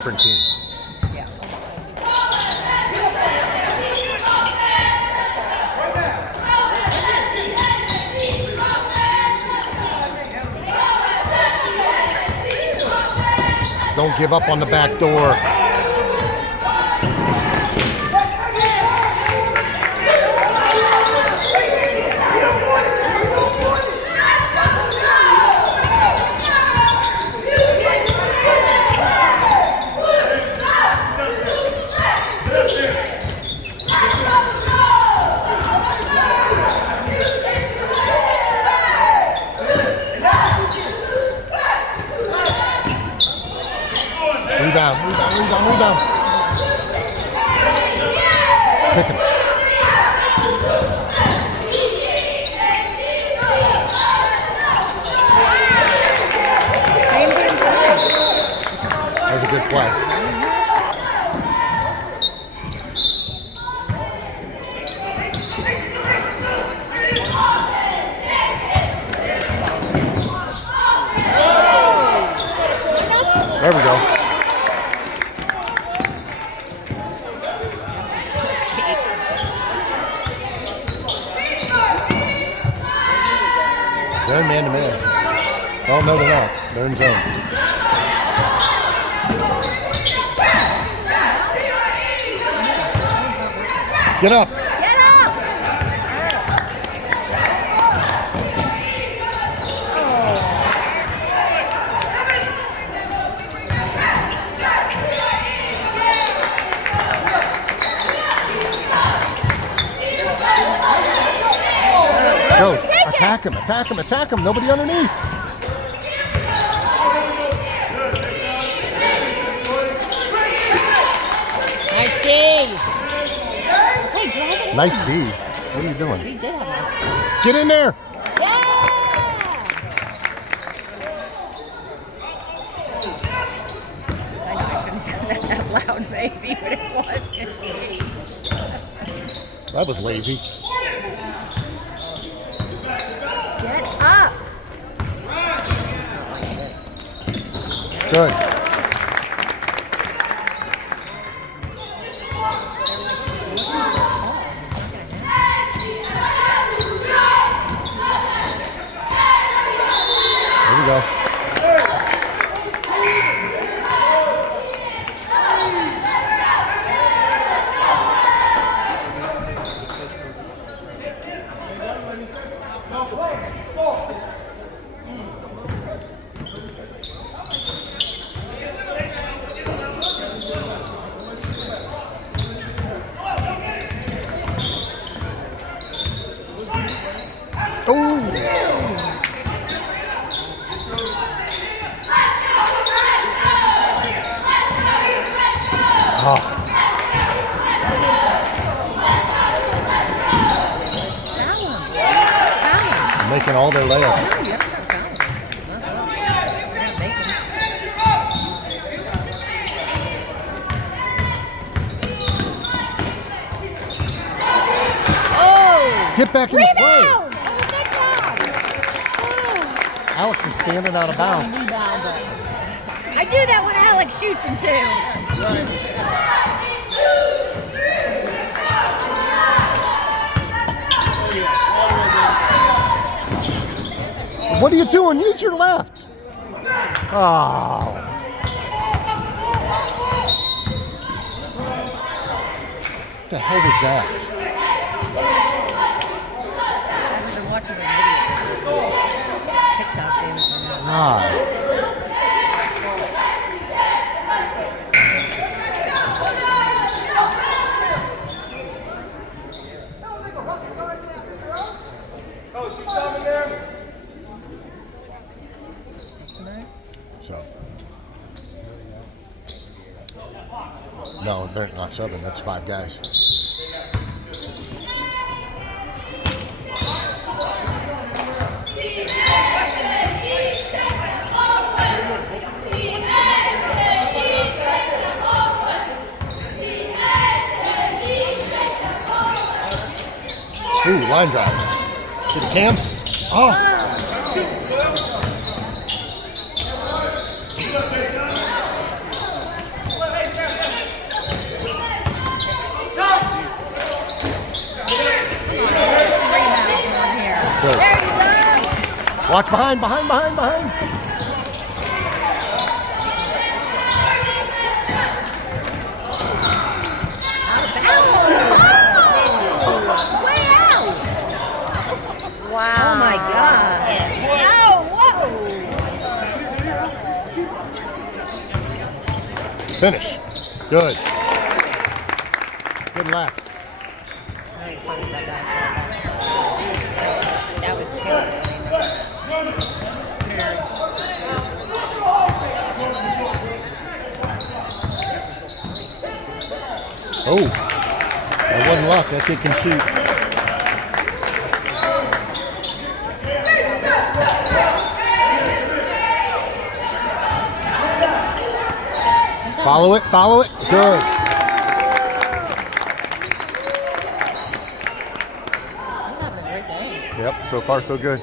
different team. Yeah. Don't give up on the back door. Rebound. Pick him. Same game play. That was a good play. There we go. They're man to man. Oh, no, they're not. They're in zone. Get up. Get up! Go. Attack him. Nobody underneath. Nice D. Okay, drive it. Nice D. What are you doing? He did have nice D. Get in there. Yeah! I know I shouldn't have said that out loud, maybe, but it was good. That was lazy. Get up! Good. There we go. Making all their layups. No, you have to start fouling. Might as well. Yeah, make them. Oh! Get back in the play. Rebound! Oh, good job! Alex is standing out of bounds. Rebounder. I do that when Alex shoots him too. What are you doing? Use your left. Oh. What the hell was that? I haven't been watching those videos. TikTok videos. God. So. No, they're not subbing. That's 5 guys. Ooh, line drive. To the cam. Oh. Watch behind, behind, behind, behind. Way out! Wow. Oh my God. Finish. Good. Good left. Very funny that guy's that was terrible. Oh, that wasn't luck. That kid can shoot. Follow it, follow it. Good. He's having a great day. Yep, so far so good.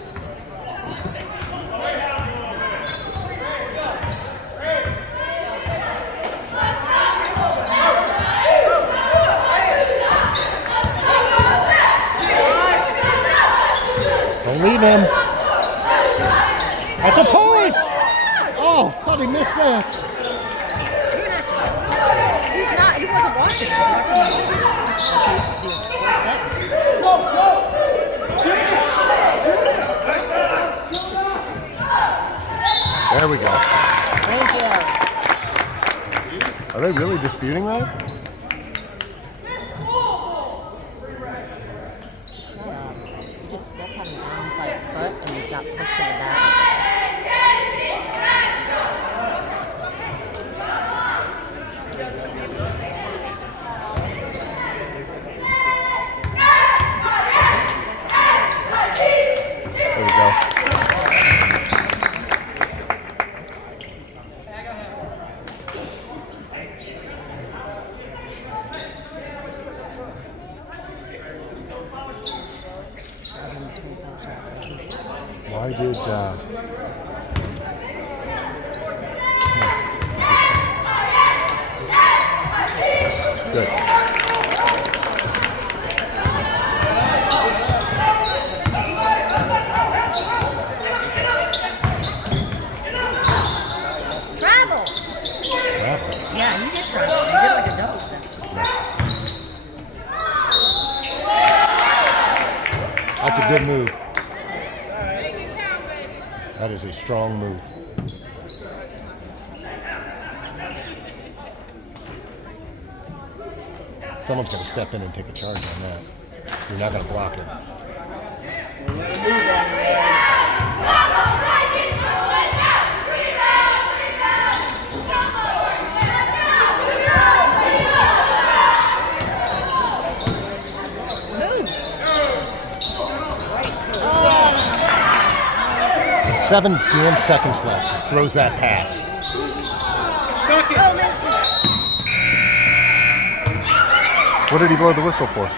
Don't leave him. That's a push! Oh, thought he missed that. He wasn't watching. He was watching the There we go. Thank you. Are they really disputing that? Shut up. You just stepped on your own like foot and you got pushed in the back. There we go. Why did good. Travel! Yeah, you did travel. You did like a double step. That's a good move. That is a strong move. Someone's going to step in and take a charge on that. You're not going to block it. There's 7 damn seconds left. Throws that pass. What did he blow the whistle for?